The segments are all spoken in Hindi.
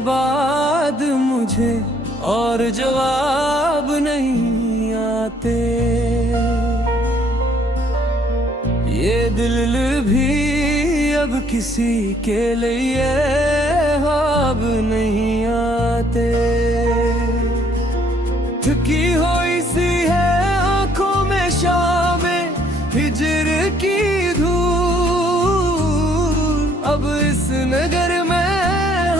बाद मुझे और जवाब नहीं आते। ये दिल भी अब किसी के लिए ख्वाब नहीं आते। थकी हुई सी है आंखों में शामें हिजर की धूल, अब इस नगर में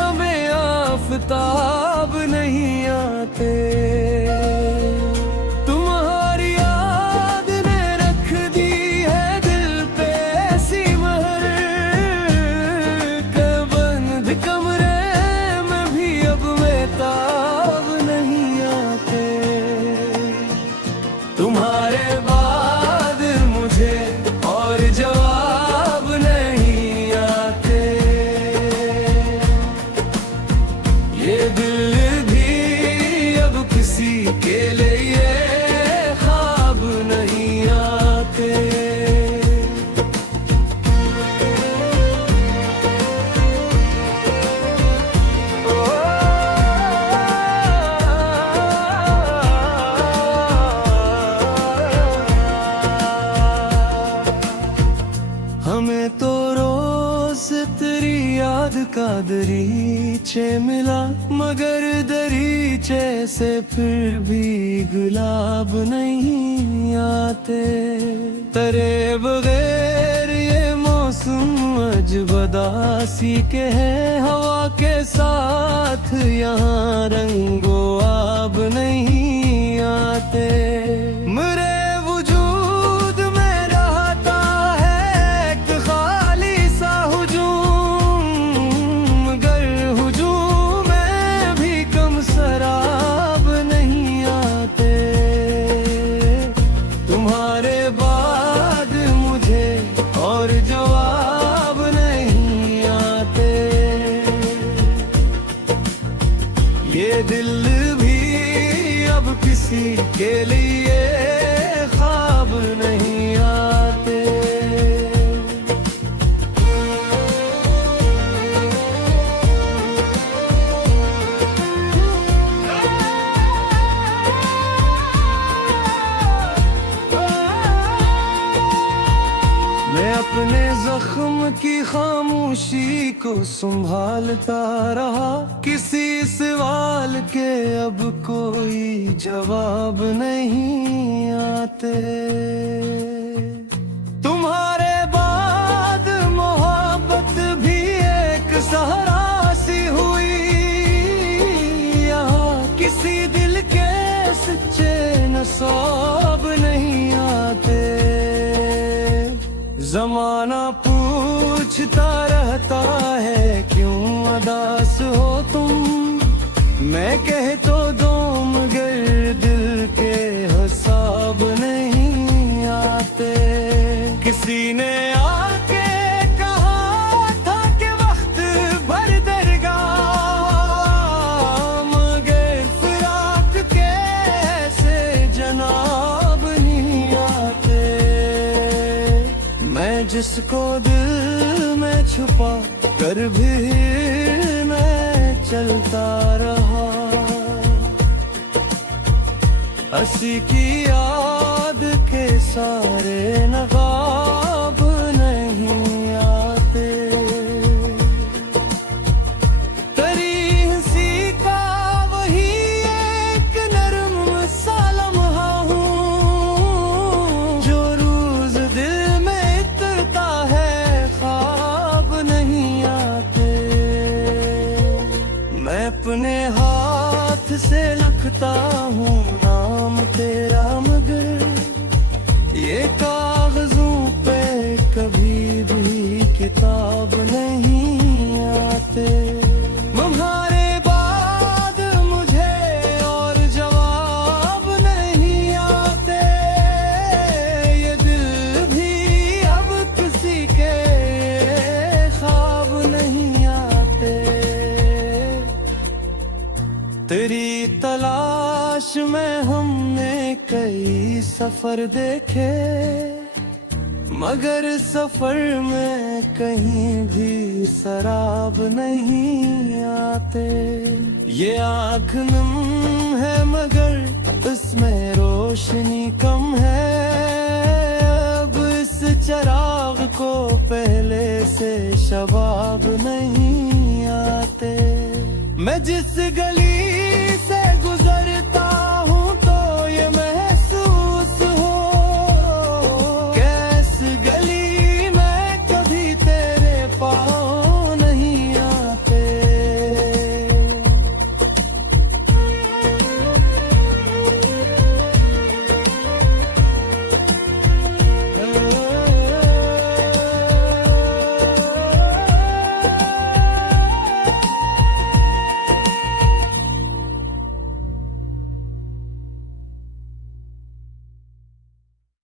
हमें आफताब नहीं आते। तुम्हारी याद ने रख दी है दिल पे ऐसी महर के बंद कमरे में भी अब बेताब नहीं आते। तुम्हारे बाद मुझे और जवाब नहीं आते। ये दिल भी अब किसी के लिए ख्वाब नहीं आते। हमें तो रोज तेरी याद का दरीचे मिला, मगर दरीचे से फिर भी गुलाब नहीं आते। तेरे बगैर ये मौसम अजब उदासी के हैं, हवा के साथ यहाँ रंगो आब नहीं आते। मेरे वजूद में रहता है एक खाली सा हुजूम, मगर हुजूम में भी कम शराब नहीं आते। तुम्हारे बाद मुझे और जवाब नहीं आते। ये दिल भी अब किसी के लिए ख्वाब नहीं आते। मैं अपने जख्म की खामोशी को संभालता रहा, किसी सवाल के अब कोई जवाब नहीं आते। तुम्हारे बाद मोहब्बत भी एक सहारा सी हुई, यहाँ किसी दिल के सच्चे नसाब नहीं आते। जमाना पूछता रहता है क्यों अदास हो तुम, मैं कह तो दूं मगर दिल के हिसाब नहीं आते। किसी ने आके कहा था कि वक्त भर दरगाह, मगर फिराक के ऐसे जनाब नहीं आते। मैं जिसको दिल में छुपा कर भी मैं चलता रहा, हंसी की याद के सारे नवाब नहीं आते। तेरी हंसी का वही एक नरम सा लम्हा हूँ, जो रोज दिल में इतरता है ख्वाब नहीं आते। मैं अपने हाथ से लिखता हूँ नाम तेरा, मगर ये कागजों पे कभी भी किताब नहीं आते। तुम्हारे बाद मुझे और जवाब नहीं आते। ये दिल भी अब किसी के ख्वाब नहीं आते। तेरी तलाश में हमने कई सफर देखे, मगर सफर में कहीं भी शराब नहीं आते। ये आँख नम है मगर इसमें रोशनी कम है। अब इस चराग को पहले से शबाब नहीं आते। मैं जिस गली से